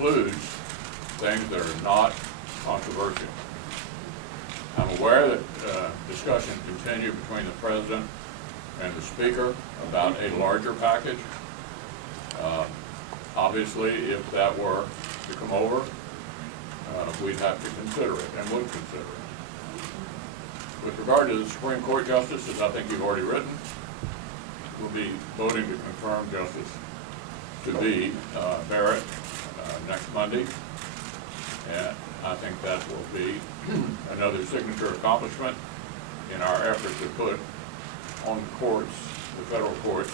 includes things that are not controversial. I'm aware that discussions continue between the President and the Speaker about a larger package. Obviously, if that were to come over, we'd have to consider it and would consider it. With regard to the Supreme Court justices, I think you've already written, we'll be voting to confirm Justice to be Barrett next Monday. And I think that will be another signature accomplishment in our effort to put on the courts, the federal courts,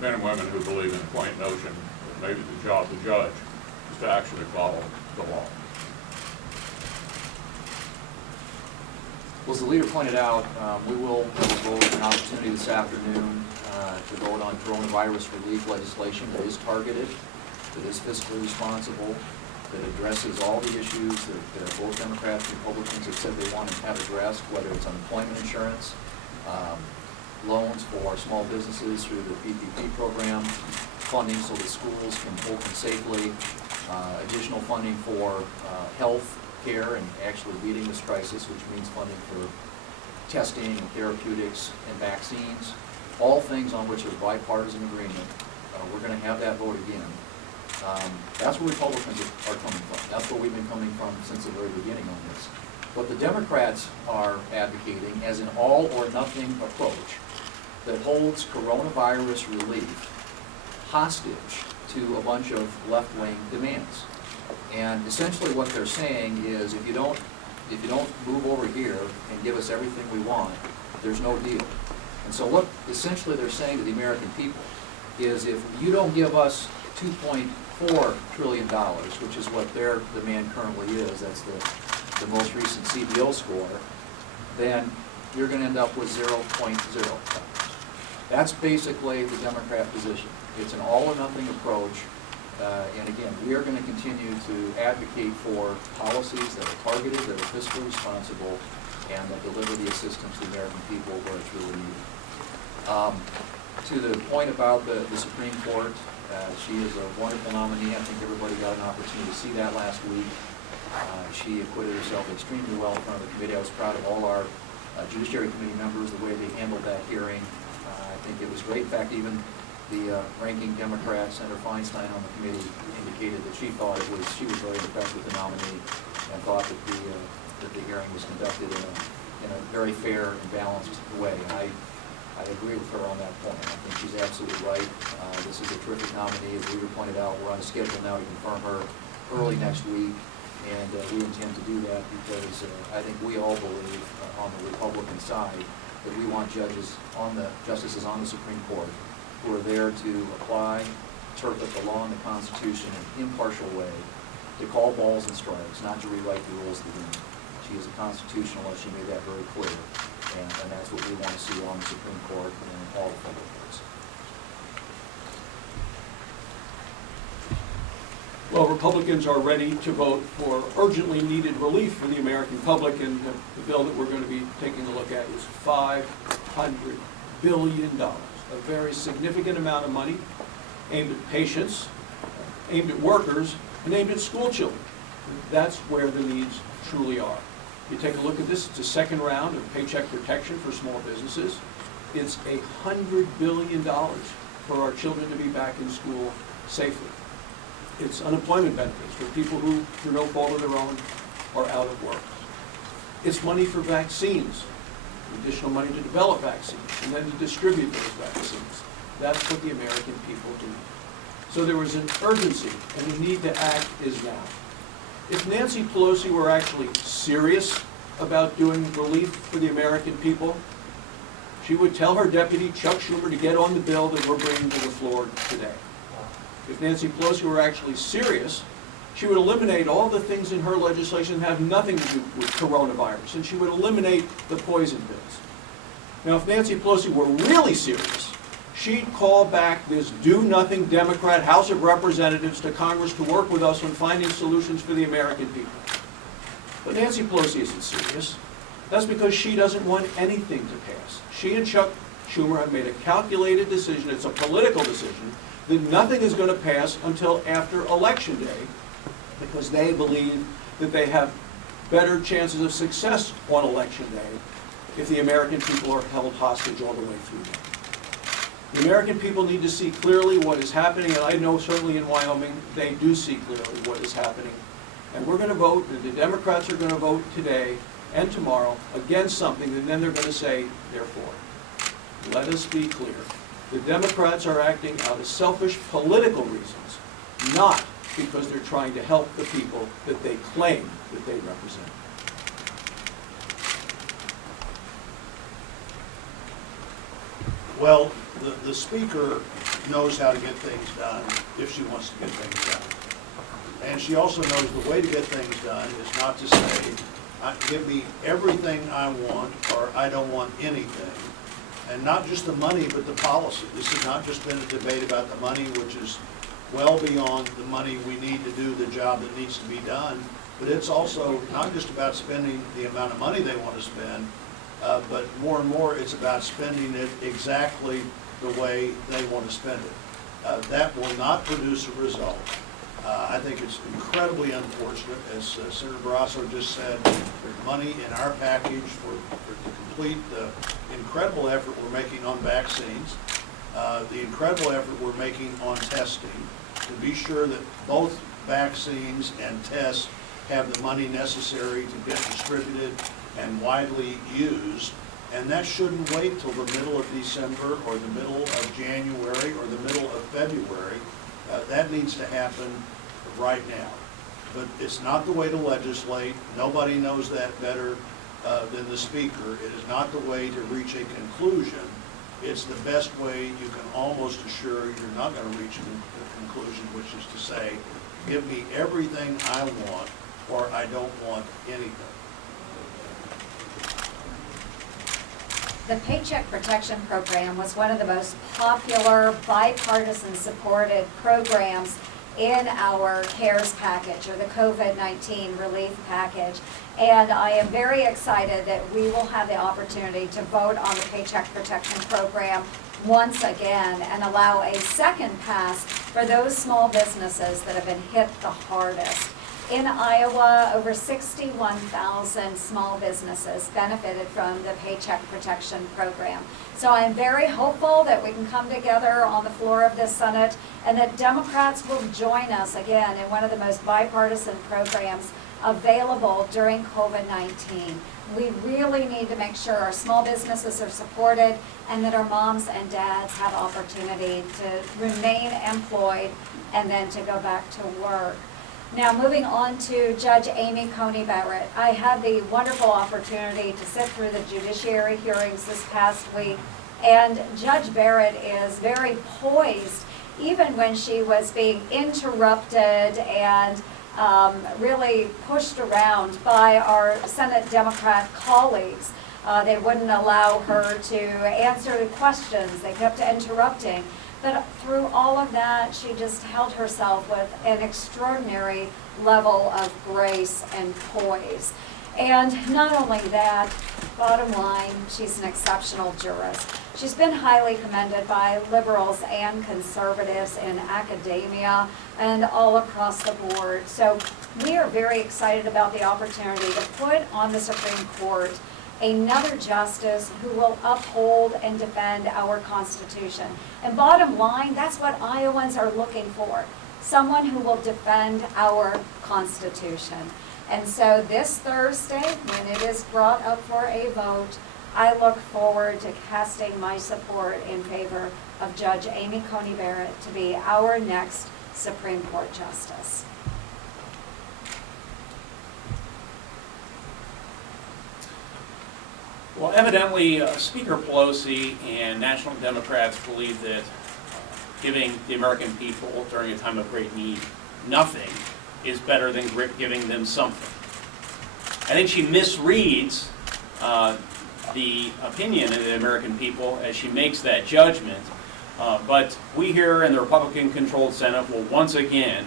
men and women who believe in the quaint notion that maybe the job of the judge is to actually follow the law. Well, as the leader pointed out, we will vote an opportunity this afternoon to vote on coronavirus relief legislation that is targeted, that is fiscally responsible, that addresses all the issues that both Democrats and Republicans have said they want to have addressed, whether it's unemployment insurance, loans for small businesses through the PPP program, funding so that schools can open safely, additional funding for health care and actually beating this crisis, which means funding for testing and therapeutics and vaccines, all things on which there's bipartisan agreement. We're going to have that vote again. That's where Republicans are coming from. That's where we've been coming from since the very beginning on this. What the Democrats are advocating as an all or nothing approach that holds coronavirus relief hostage to a bunch of left-wing demands. And essentially what they're saying is if you don't move over here and give us everything we want, there's no deal. And so what essentially they're saying to the American people is if you don't give us $2.4 trillion, which is what their demand currently is, that's the most recent CBO score, then you're going to end up with 0.0. That's basically the Democrat position. It's an all or nothing approach. And again, we are going to continue to advocate for policies that are targeted, that are fiscally responsible, and that deliver the assistance to the American people where it's really needed. To the point about the Supreme Court, she is a wonderful nominee. I think everybody got an opportunity to see that last week. She acquitted herself extremely well in front of the committee. I was proud of all our Judiciary Committee members, the way they handled that hearing. I think it was great. In fact, even the ranking Democrat, Senator Feinstein, on the committee indicated that she was very impressed with the nominee and thought that the hearing was conducted in a very fair and balanced way. And I agree with her on that point. I think she's absolutely right. This is a terrific nominee. As Leader pointed out, we're on a schedule now to confirm her early next week, and we intend to do that because I think we all believe on the Republican side that we want justices on the Supreme Court who are there to apply, interpret the law and the Constitution in an impartial way, to call balls and strikes, not to rewrite the rules of the game. She is a constitutionalist. She made that very clear. And that's what we want to see on the Supreme Court and all the federal courts. Well, Republicans are ready to vote for urgently needed relief for the American public, and the bill that we're going to be taking a look at is $500 billion, a very significant amount of money aimed at patients, aimed at workers, and aimed at school children. That's where the needs truly are. You take a look at this, it's a second round of paycheck protection for small businesses. It's $100 billion for our children to be back in school safely. It's unemployment benefits for people who, through no fault of their own, are out of work. It's money for vaccines, additional money to develop vaccines, and then to distribute those vaccines. That's what the American people do. So there was an urgency, and the need to act is now. If Nancy Pelosi were actually serious about doing relief for the American people, she would tell her deputy, Chuck Schumer, to get on the bill that we're bringing to the floor today. If Nancy Pelosi were actually serious, she would eliminate all the things in her legislation that have nothing to do with coronavirus, and she would eliminate the poison pills. Now, if Nancy Pelosi were really serious, she'd call back this do-nothing Democrat House of Representatives to Congress to work with us on finding solutions for the American people. But Nancy Pelosi isn't serious. That's because she doesn't want anything to pass. She and Chuck Schumer have made a calculated decision, it's a political decision, that nothing is going to pass until after Election Day, because they believe that they have better chances of success on Election Day if the American people are held hostage all the way through that. The American people need to see clearly what is happening, and I know certainly in Wyoming they do see clearly what is happening. And we're going to vote, and the Democrats are going to vote today and tomorrow against something, and then they're going to say, therefore. Let us be clear. The Democrats are acting out of selfish political reasons, not because they're trying to help the people that they claim that they represent. Well, the speaker knows how to get things done if she wants to get things done. And she also knows the way to get things done is not to say, give me everything I want, or I don't want anything. And not just the money, but the policy. This has not just been a debate about the money, which is well beyond the money we need to do the job that needs to be done, but it's also not just about spending the amount of money they want to spend, but more and more it's about spending it exactly the way they want to spend it. That will not produce a result. I think it's incredibly unfortunate, as Senator Barrasso just said, there's money in our package to complete the incredible effort we're making on vaccines, the incredible effort we're making on testing, to be sure that both vaccines and tests have the money necessary to get distributed and widely used. And that shouldn't wait till the middle of December or the middle of January or the middle of February. That needs to happen right now. But it's not the way to legislate. Nobody knows that better than the speaker. It is not the way to reach a conclusion. It's the best way you can almost assure you're not going to reach a conclusion, which is to say, give me everything I want or I don't want anything. The Paycheck Protection Program was one of the most popular bipartisan supported programs in our CARES package, or the COVID-19 relief package. And I am very excited that we will have the opportunity to vote on the Paycheck Protection Program once again and allow a second pass for those small businesses that have been hit the hardest. In Iowa, over 61,000 small businesses benefited from the Paycheck Protection Program. So I'm very hopeful that we can come together on the floor of this Senate and that Democrats will join us again in one of the most bipartisan programs available during COVID-19. We really need to make sure our small businesses are supported and that our moms and dads have opportunity to remain employed and then to go back to work. Now, moving on to Judge Amy Coney Barrett. I had the wonderful opportunity to sit through the judiciary hearings this past week, and Judge Barrett is very poised, even when she was being interrupted and really pushed around by our Senate Democrat colleagues. They wouldn't allow her to answer the questions. They kept interrupting. But through all of that, she just held herself with an extraordinary level of grace and poise. And not only that, bottom line, she's an exceptional jurist. She's been highly commended by liberals and conservatives in academia and all across the board. So we are very excited about the opportunity to put on the Supreme Court another justice who will uphold and defend our Constitution. And bottom line, that's what Iowans are looking for, someone who will defend our Constitution. And so this Thursday, when it is brought up for a vote, I look forward to casting my support in favor of Judge Amy Coney Barrett to be our next Supreme Court Justice. Well, evidently, Speaker Pelosi and National Democrats believe that giving the American people during a time of great need nothing is better than giving them something. I think she misreads the opinion of the American people as she makes that judgment. But we here in the Republican-controlled Senate will once again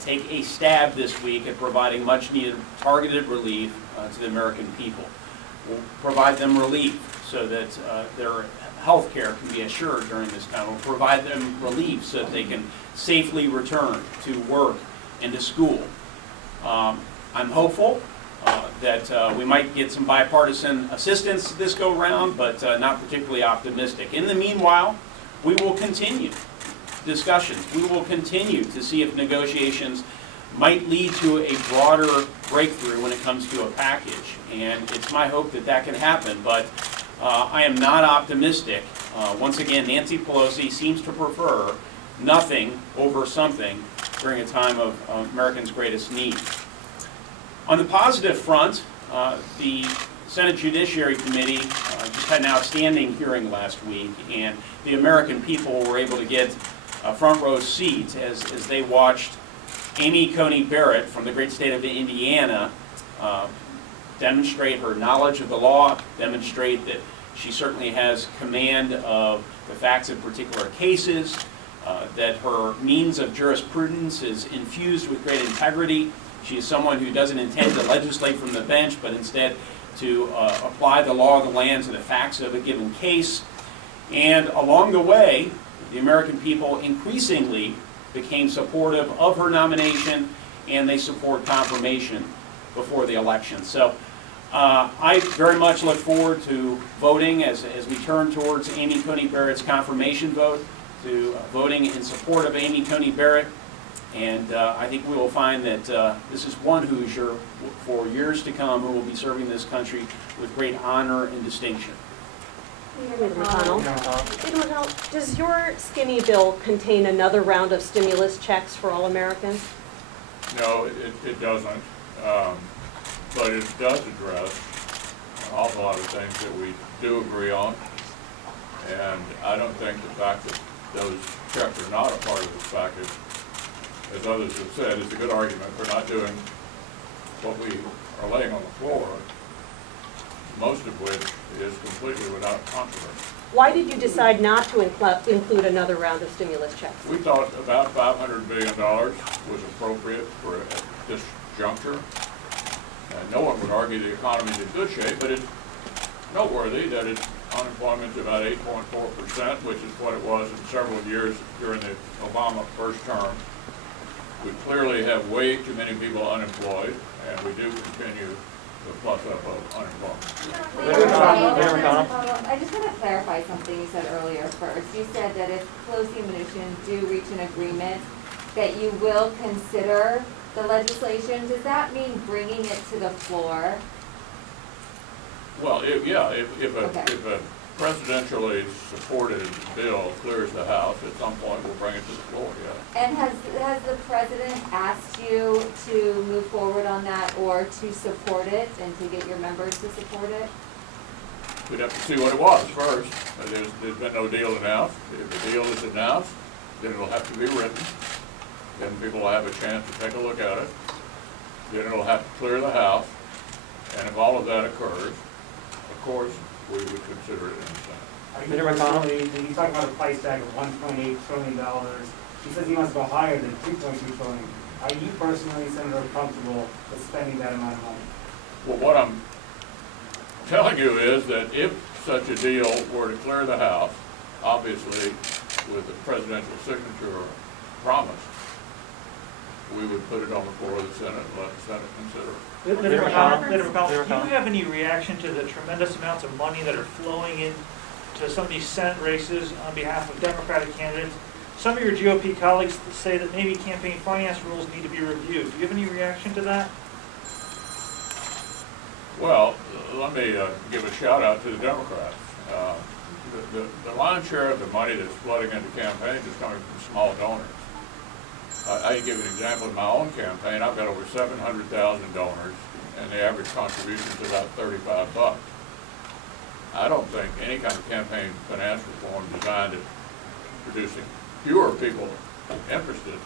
take a stab this week at providing much-needed targeted relief to the American people. We'll provide them relief so that their health care can be assured during this time. We'll provide them relief so that they can safely return to work and to school. I'm hopeful that we might get some bipartisan assistance this go round, but not particularly optimistic. In the meanwhile, we will continue discussions. We will continue to see if negotiations might lead to a broader breakthrough when it comes to a package. And it's my hope that that can happen, but I am not optimistic. Once again, Nancy Pelosi seems to prefer nothing over something during a time of Americans' greatest need. On the positive front, the Senate Judiciary Committee just had an outstanding hearing last week, and the American people were able to get a front row seat as they watched Amy Coney Barrett from the great state of Indiana demonstrate her knowledge of the law, demonstrate that she certainly has command of the facts of particular cases, that her means of jurisprudence is infused with great integrity. She is someone who doesn't intend to legislate from the bench, but instead to apply the law of the land to the facts of a given case. And along the way, the American people increasingly became supportive of her nomination, and they support confirmation before the election. So I very much look forward to voting as we turn towards Amy Coney Barrett's confirmation vote, to voting in support of Amy Coney Barrett. And I think we will find that this is one Hoosier for years to come who will be serving this country with great honor and distinction. Leader McConnell. Leader McConnell, does your skinny bill contain another round of stimulus checks for all Americans? No, it doesn't. But it does address an awful lot of things that we do agree on. And I don't think the fact that those checks are not a part of this package, as others have said, is a good argument for not doing what we are laying on the floor, most of which is completely without controversy. Why did you decide not to include another round of stimulus checks? We thought about $500 billion was appropriate for at this juncture. And no one would argue the economy is in good shape, but it's noteworthy that unemployment is about 8.4%, which is what it was in several years during the Obama first term. We clearly have way too many people unemployed, and we do continue the plus up of unemployment. I just want to clarify something you said earlier first. You said that if Pelosi and Mnuchin do reach an agreement, that you will consider the legislation. Does that mean bringing it to the floor? Well, if a presidentially supported bill clears the House, at some point we'll bring it to the floor, yeah. And has the president asked you to move forward on that or to support it and to get your members to support it? We'd have to see what it was first. There's been no deal announced. If the deal is announced, then it'll have to be written. Then people will have a chance to take a look at it. Then it'll have to clear the House. And if all of that occurs, of course, we would consider it in the Senate. Leader McConnell, he's talking about a price tag of $1.8 trillion. He says he wants to go higher than $2.2 trillion. Are you personally, Senator, comfortable with spending that amount of money? Well, what I'm telling you is that if such a deal were to clear the House, obviously with the presidential signature or promise, we would put it on the floor of the Senate and let the Senate consider it. Leader McConnell, do you have any reaction to the tremendous amounts of money that are flowing into some of these Senate races on behalf of Democratic candidates? Some of your GOP colleagues say that maybe campaign finance rules need to be reviewed. Do you have any reaction to that? Well, let me give a shout out to the Democrats. The lion's share of the money that's flooding into campaigns is coming from small donors. I can give an example of my own campaign. I've got over 700,000 donors, and the average contribution is about $35. I don't think any kind of campaign finance reform designed at producing fewer people interested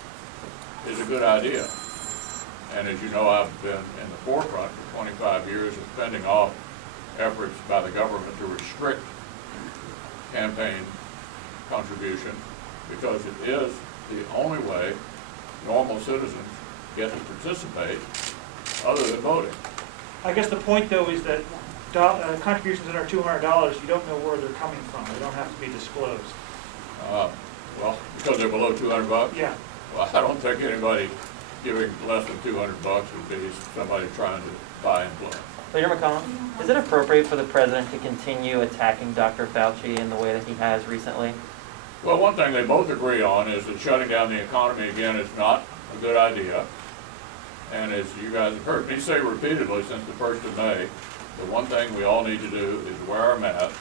is a good idea. And as you know, I've been in the forefront for 25 years of fending off efforts by the government to restrict campaign contribution, because it is the only way normal citizens get to participate other than voting. I guess the point, though, is that contributions that are $200, you don't know where they're coming from. They don't have to be disclosed. Well, because they're below 200 bucks? Yeah. Well, I don't think anybody giving less than 200 bucks would be somebody trying to buy influence. Leader McConnell, is it appropriate for the president to continue attacking Dr. Fauci in the way that he has recently? Well, one thing they both agree on is that shutting down the economy again is not a good idea. And as you guys have heard me say repeatedly since the 1st of May, the one thing we all need to do is wear our mask,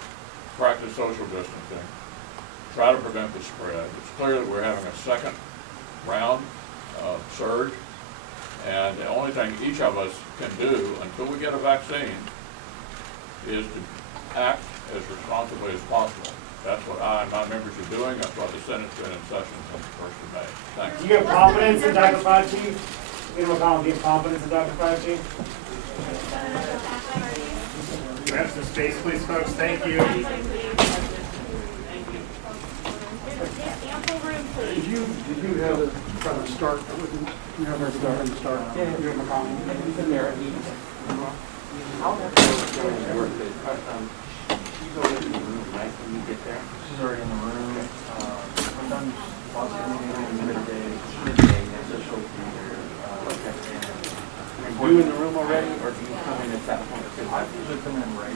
practice social distancing, try to prevent the spread. It's clear that we're having a second round surge, and the only thing each of us can do until we get a vaccine is to act as responsibly as possible. That's what I and my members are doing. That's why the Senate's been in session since the 1st of May. Thanks. Do you have confidence in Dr. Fauci? Leader McConnell, do you have confidence in Dr. Fauci? Can we have some space, please, folks? Thank you. Did you have a kind of start? You have a start. Yeah, you're McConnell. Barrett. She's already in the room, right, when you get there? She's already in the room. We're done lots of meetings midday, so she'll be here. You in the room already, or do you come in at that point? Because I usually come in right